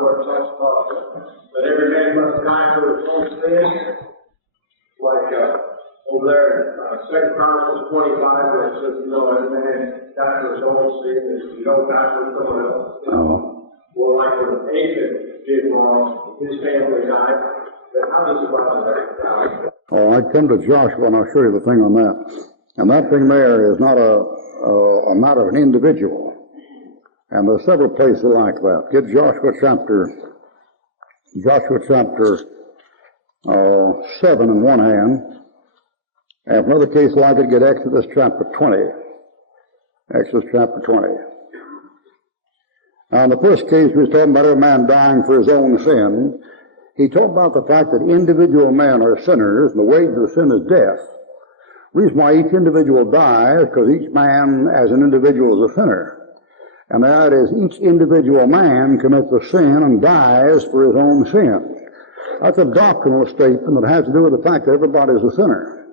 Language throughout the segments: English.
where it talks about that every man must die for his own sin, like over there in 2 Chronicles 25, where it says, every man dies for his own sin, and you don't die for someone else. Well, like when Achan did wrong, his family died. But how does the Bible reconcile? Oh, I come to Joshua, and I'll show you the thing on that. And that thing there is not a matter of an individual. And there's several places like that. Get Joshua chapter 7 in one hand. And another case like it, get Exodus chapter 20. Exodus chapter 20. Now, in the first case, we was talking about every man dying for his own sin. He talked about the fact that individual men are sinners, and the wages of sin is death. The reason why each individual dies is because each man as an individual is a sinner. And that is, each individual man commits a sin and dies for his own sin. That's a doctrinal statement that has to do with the fact that everybody is a sinner.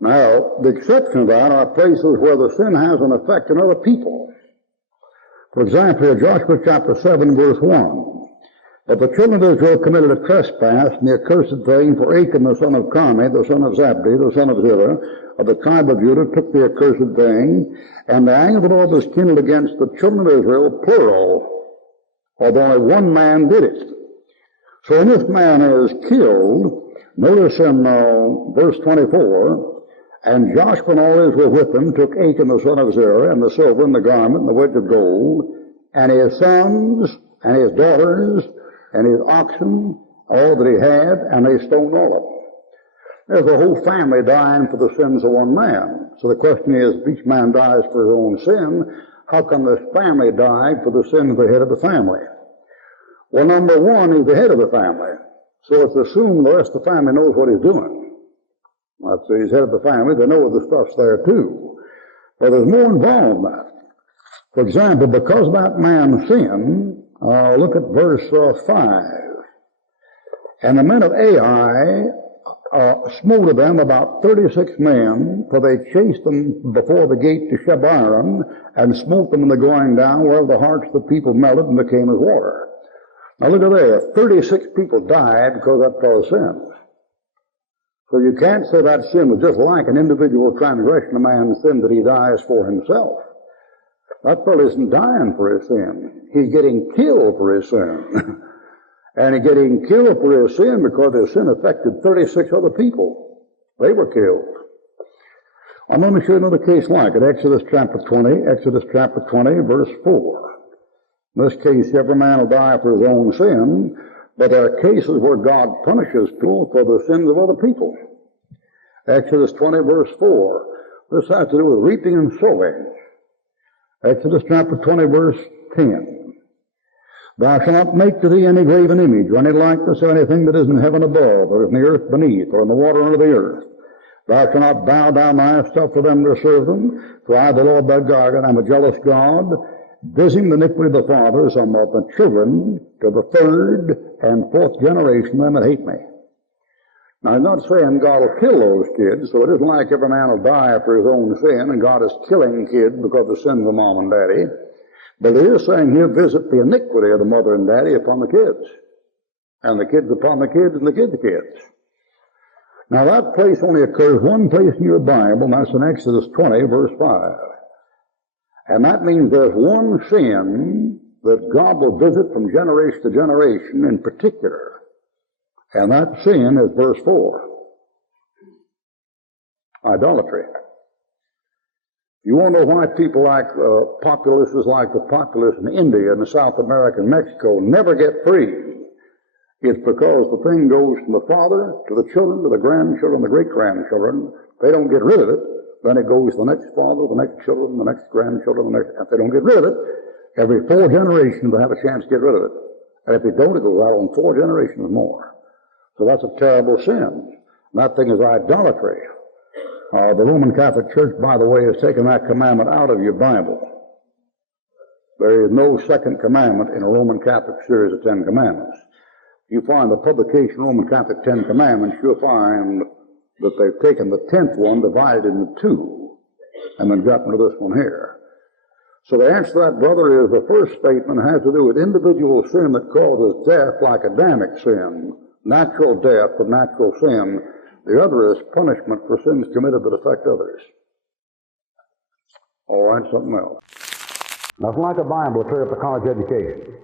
Now, the exception of that are places where the sin has an effect on other people. For example, Joshua chapter 7, verse 1. But the children of Israel committed a trespass and the accursed thing, for Achan the son of Carmi, the son of Zabdi, the son of Zerah, of the tribe of Judah, took the accursed thing, and the anger of the Lord was kindled against the children of Israel, plural, although only one man did it. So when this man is killed, notice in verse 24, and Joshua and all Israel with him took Achan the son of Zerah, and the silver, and the garment, and the wedge of gold, and his sons, and his daughters, and his oxen, all that he had, and they stoned all of them. There's a whole family dying for the sins of one man. So the question is, if each man dies for his own sin, how come this family died for the sin of the head of the family? Well, number one, he's the head of the family. So it's assumed the rest of the family knows what he's doing. That's he's head of the family. They know the stuff's there too. But there's more involved in that. For example, because that man sinned, look at verse 5. And the men of Ai smote of them about 36 men, for they chased them before the gate to Shebarim, and smote them in the going down, where the hearts of the people melted and became as water. Now look at there, 36 people died because that fellow sinned. So you can't say that sin was just like an individual transgression, a man's sin that he dies for himself. That fellow isn't dying for his sin. He's getting killed for his sin. And he's getting killed for his sin because his sin affected 36 other people. They were killed. I'm going to show you another case like it. Exodus chapter 20, verse 4. In this case, every man will die for his own sin, but there are cases where God punishes people for the sins of other people. Exodus 20, verse 4. This has to do with reaping and sowing. Exodus chapter 20, verse 10. Thou shalt not make to thee any graven image, or any likeness of anything that is in heaven above, or in the earth beneath, or in the water under the earth. Thou shalt not bow down thyself for them to serve them, for I, the Lord thy God, am a jealous God, visiting the iniquity of the fathers on the children to the third and fourth generation of them that hate me. Now, I'm not saying God will kill those kids, so it isn't like every man will die for his own sin, and God is killing kids because of the sins of mom and daddy. But it is saying he'll visit the iniquity of the mother and daddy upon the kids, and the kids upon the kids, and the kids' kids. Now, that place only occurs one place in your Bible, and that's in Exodus 20, verse 5. And that means there's one sin that God will visit from generation to generation in particular. And that sin is verse 4. Idolatry. You want to know why people like populists like the populists in India and South America and Mexico never get free? It's because the thing goes from the father to the children, to the grandchildren, the great-grandchildren. They don't get rid of it. Then it goes to the next father, the next children, the next grandchildren, the next. If they don't get rid of it, every 4 generations they have a chance to get rid of it. And if they don't, it goes out on 4 generations more. So that's a terrible sin. And that thing is idolatry. The Roman Catholic Church, by the way, has taken that commandment out of your Bible. There is no second commandment in a Roman Catholic series of 10 commandments. You find the publication Roman Catholic 10 Commandments, you'll find that they've taken the 10th one, divided into 2, and then gotten to this one here. So the answer to that, brother, is the first statement has to do with individual sin that causes death, like Adamic sin, natural death and natural sin. The other is punishment for sins committed that affect others. All right, something else. Nothing like a Bible to clear up a college education.